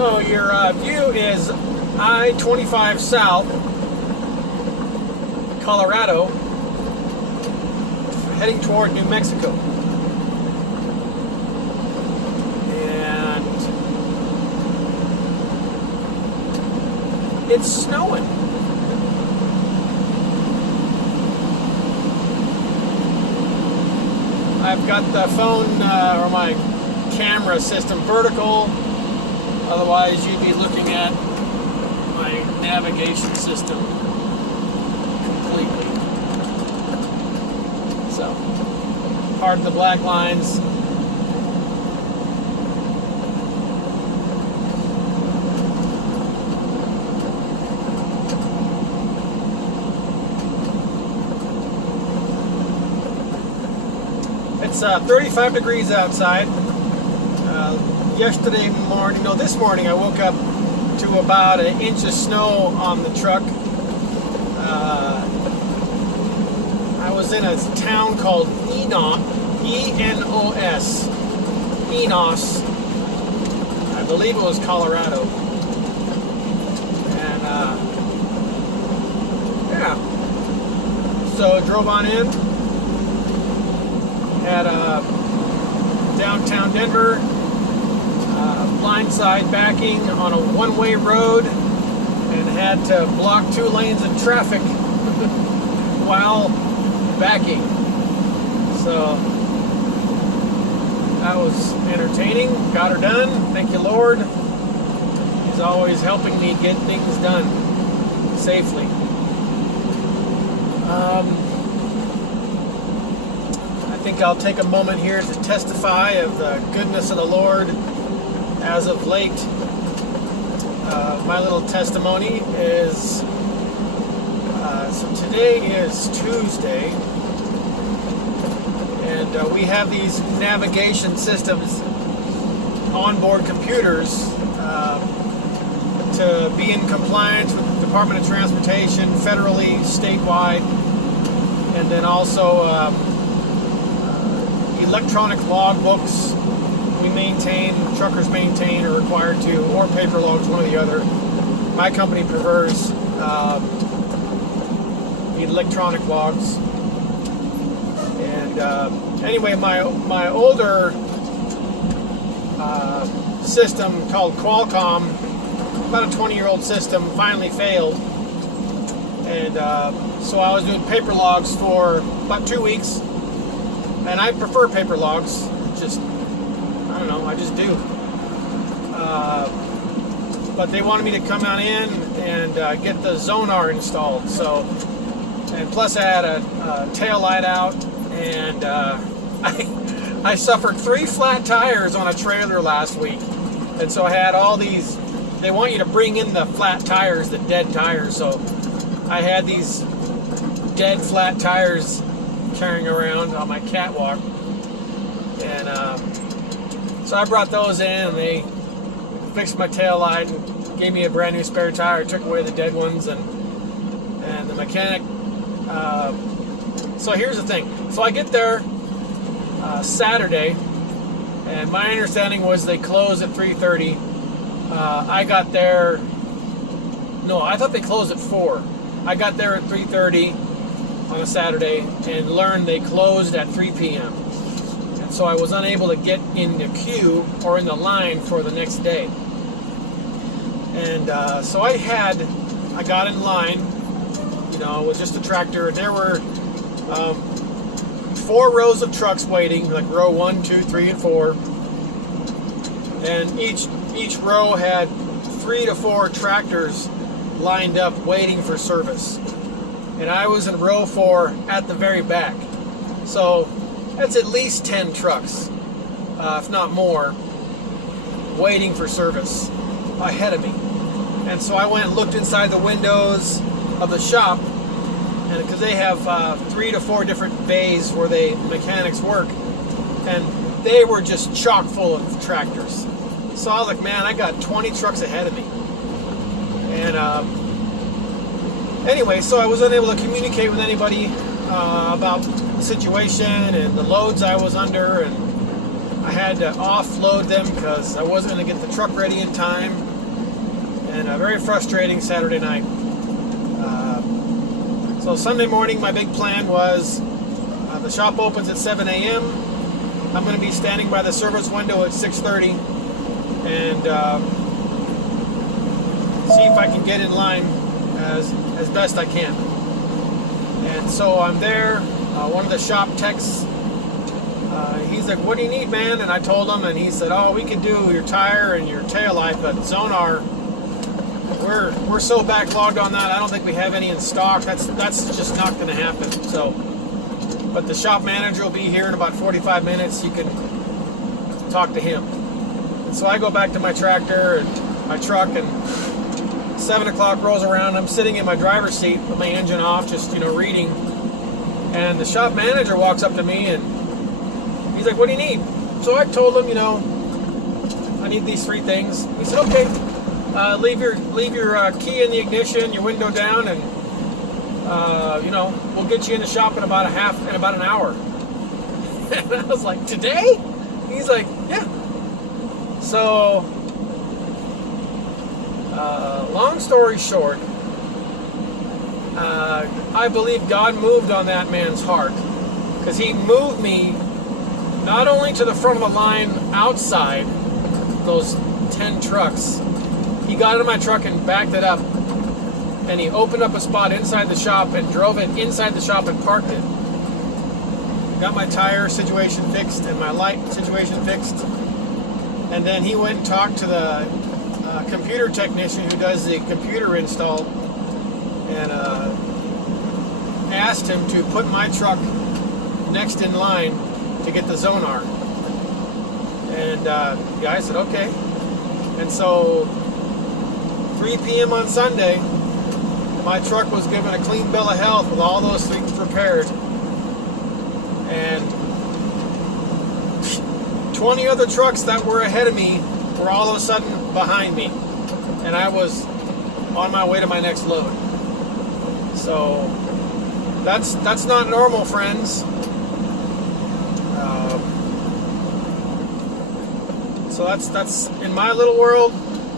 So your view is I-25 South, Colorado, heading toward New Mexico. And it's snowing. I've got the phone or my camera system vertical, otherwise you'd be looking at my navigation system completely. So, pardon the black lines. It's 35 degrees outside. This morning I woke up to about an inch of snow on the truck. I was in a town called E-N-O-S. Enos. I believe it was Colorado. And yeah. So I drove on in. At downtown Denver, blindside backing on a one-way road, and had to block 2 lanes of traffic while backing. So that was entertaining. Got her done. Thank you, Lord. He's always helping me get things done safely. I think I'll take a moment here to testify of the goodness of the Lord as of late. My little testimony is, so today is Tuesday, and we have these navigation systems, onboard computers, to be in compliance with the Department of Transportation, federally, statewide, and then also electronic logbooks we maintain, truckers maintain, are required to, or paper logs, one or the other. My company prefers electronic logs. And anyway, my older system called Qualcomm, about a 20-year-old system, finally failed. And so I was doing paper logs for about 2 weeks. And I prefer paper logs. Just, I don't know, I just do. But they wanted me to come on in and get the Zonar installed. So, and plus I had a tail light out, and I suffered 3 flat tires on a trailer last week. And so I had all these, they want you to bring in the flat tires, the dead tires. So I had these dead flat tires carrying around on my catwalk, and so I brought those in, and they fixed my tail light and gave me a brand new spare tire, took away the dead ones, and the mechanic, so here's the thing. So I get there Saturday, and my understanding was they close at 3:30. I got there, no, I thought they closed at 4. I got there at 3:30 on a Saturday and learned they closed at 3 p.m. And so I was unable to get in the queue or in the line for the next day. And so I got in line, with just a tractor, and there were 4 rows of trucks waiting, like row 1, 2, 3, and 4. And each row had 3 to 4 tractors lined up waiting for service. And I was in row 4 at the very back. So that's at least 10 trucks, if not more, waiting for service ahead of me. And so I went and looked inside the windows of the shop, and because they have 3 to 4 different bays where mechanics work, and they were just chock full of tractors. So I was like, man, I got 20 trucks ahead of me. And anyway, so I was unable to communicate with anybody about the situation and the loads I was under, and I had to offload them because I wasn't going to get the truck ready in time. and a very frustrating Saturday night. So Sunday morning, my big plan was the shop opens at 7 a.m. I'm going to be standing by the service window at 6:30 and see if I can get in line as best I can. And so I'm there. One of the shop techs, he's like, "What do you need, man?" And I told him, and he said, "Oh, we could do your tire and your tail light, but Zonar, we're so backlogged on that. I don't think we have any in stock. That's just not going to happen." So, but the shop manager will be here in about 45 minutes. You can talk to him. And so I go back to my tractor and my truck, and 7 o'clock rolls around. I'm sitting in my driver's seat with my engine off, just reading. And the shop manager walks up to me and he's like, "What do you need?" So I told him, I need these 3 things. He said, "Okay, leave your key in the ignition, your window down, and we'll get you in the shop in about an hour." And I was like, "Today?" He's like, "Yeah." So, long story short, I believe God moved on that man's heart, because he moved me not only to the front of the line outside those 10 trucks. He got into my truck and backed it up, and he opened up a spot inside the shop and drove it inside the shop and parked it. Got my tire situation fixed and my light situation fixed, and then he went and talked to the computer technician who does the computer install, and asked him to put my truck next in line to get the Zonar. And the guy said, "Okay." And so 3 p.m. on Sunday, my truck was given a clean bill of health with all those things repaired. And 20 other trucks that were ahead of me were all of a sudden behind me. And I was on my way to my next load. So that's not normal, friends. So that's in my little world,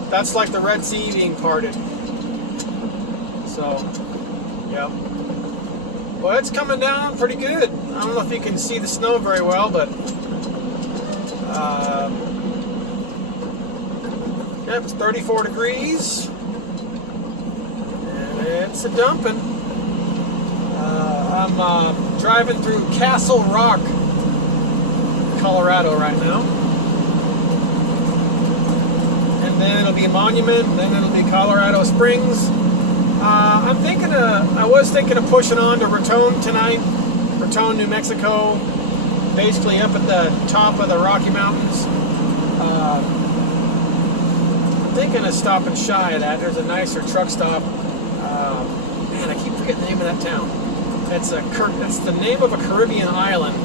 that's like the Red Sea being parted. So, yeah. Well, it's coming down pretty good. I don't know if you can see the snow very well, but yep, it's 34 degrees, and it's a dumping. I'm driving through Castle Rock, Colorado right now. And then it'll be Monument, and then it'll be Colorado Springs. I was thinking of pushing on to Raton tonight, Raton, New Mexico, basically up at the top of the Rocky Mountains. I'm thinking of stopping shy of that. There's a nicer truck stop. Man, I keep forgetting the name of that town. It's the name of a Caribbean island.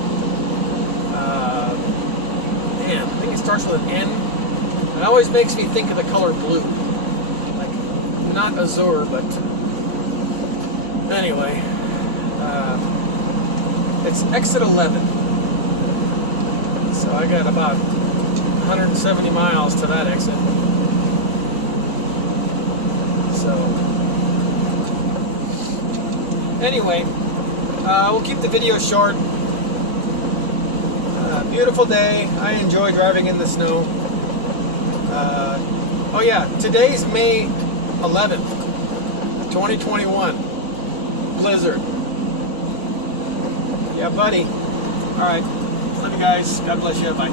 Man, I think it starts with an N. It always makes me think of the color blue. Like, not azure, but anyway. It's exit 11. So I got about 170 miles to that exit. So, anyway, we'll keep the video short. Beautiful day. I enjoy driving in the snow. Oh yeah, today's May 11th, 2021. Blizzard. Yeah, buddy. All right. Love you guys. God bless you. Bye.